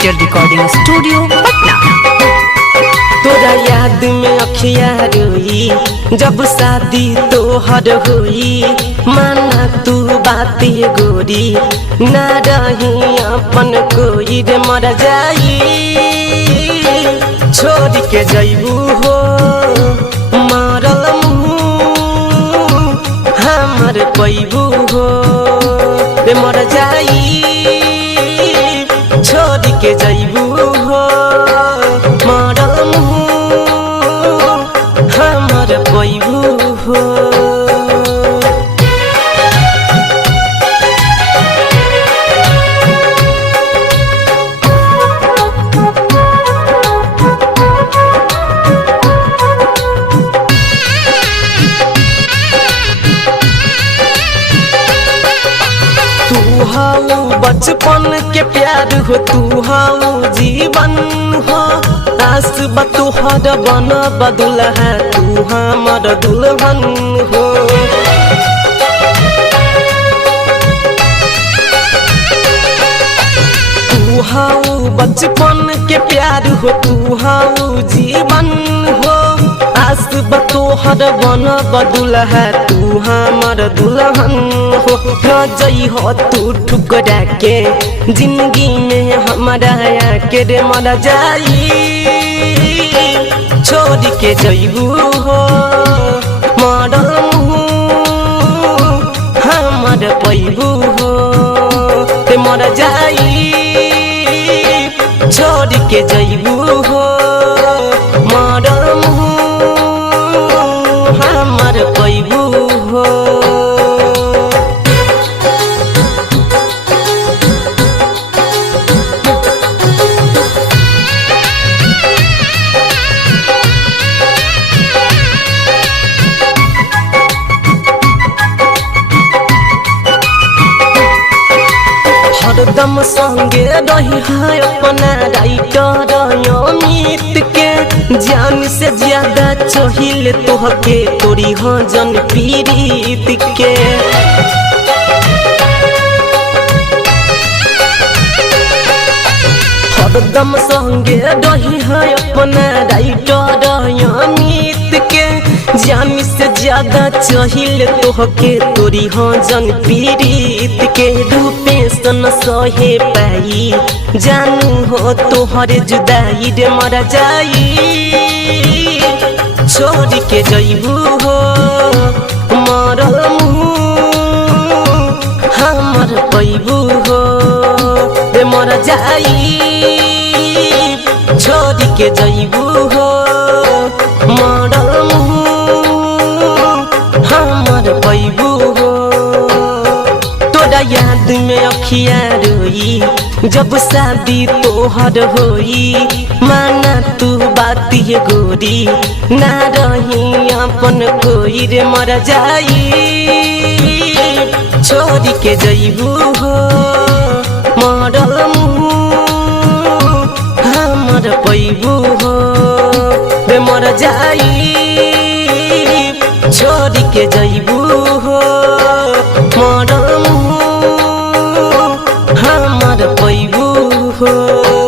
Digital recording studio Patna. तोरा याद में अखिया रोई जब शादी तोहर होई, माना तू बात गोरी ना रही अपन कोई रे मर जाई। छोड़ के जैबू हो मारल मुँह हमर पैबू हो रे मर जाई। छोड़ के जैबू हो मारल मुँह हमर पैबू हो। तू हाउ बचपन के प्यार हो, तू हाउ जीवन हो, आस बतुहर बन बदुल है तू हमर दुल्हन हो। तू हाउ बचपन के प्यार हो, तू हाउ जीवन हो, आस बतोहर बन बदुल है तू हमर दुल्हन हो। रजई हो तू ठुकरा के जिंदगी में हमारा के रे मर जाई। छोड़ के जैबू हो मरल मुँह हमर पैबू हो रे मर जाई। छोड़ के जैबू हो मरल मुँह हमर पैबू हो। हरदम संगे रही है अपना राइटर अमित के, जान से ज्यादा चाहिल तोहके तोरी हो जन पीड़ित के। हरदम संगे रही है अपना राइटर अमित के, जान से ज्यादा चाहिल तोहके तोरी हो जन पीड़ित के। रूपे सन सहे पाई जानू हो तोहर जुदाई रे मर जाई। छोड़ के जैबू हो मरल मुँह हमर पैबू हो रे मर जाई। छोड़ के जैबू हो मरल मुँह हमर पैबू हो। तोरा याद में अखिया रोई जब शादी तोहर होई, माना तू बात गोरी ना रही अपन कोई रे मर जाई। छोड़ के जैबू हो मरल मुँह हमर पैबू हो रे मर जाई। छोड़ के जैबू हो मरल मुँह हमर पैबू हो।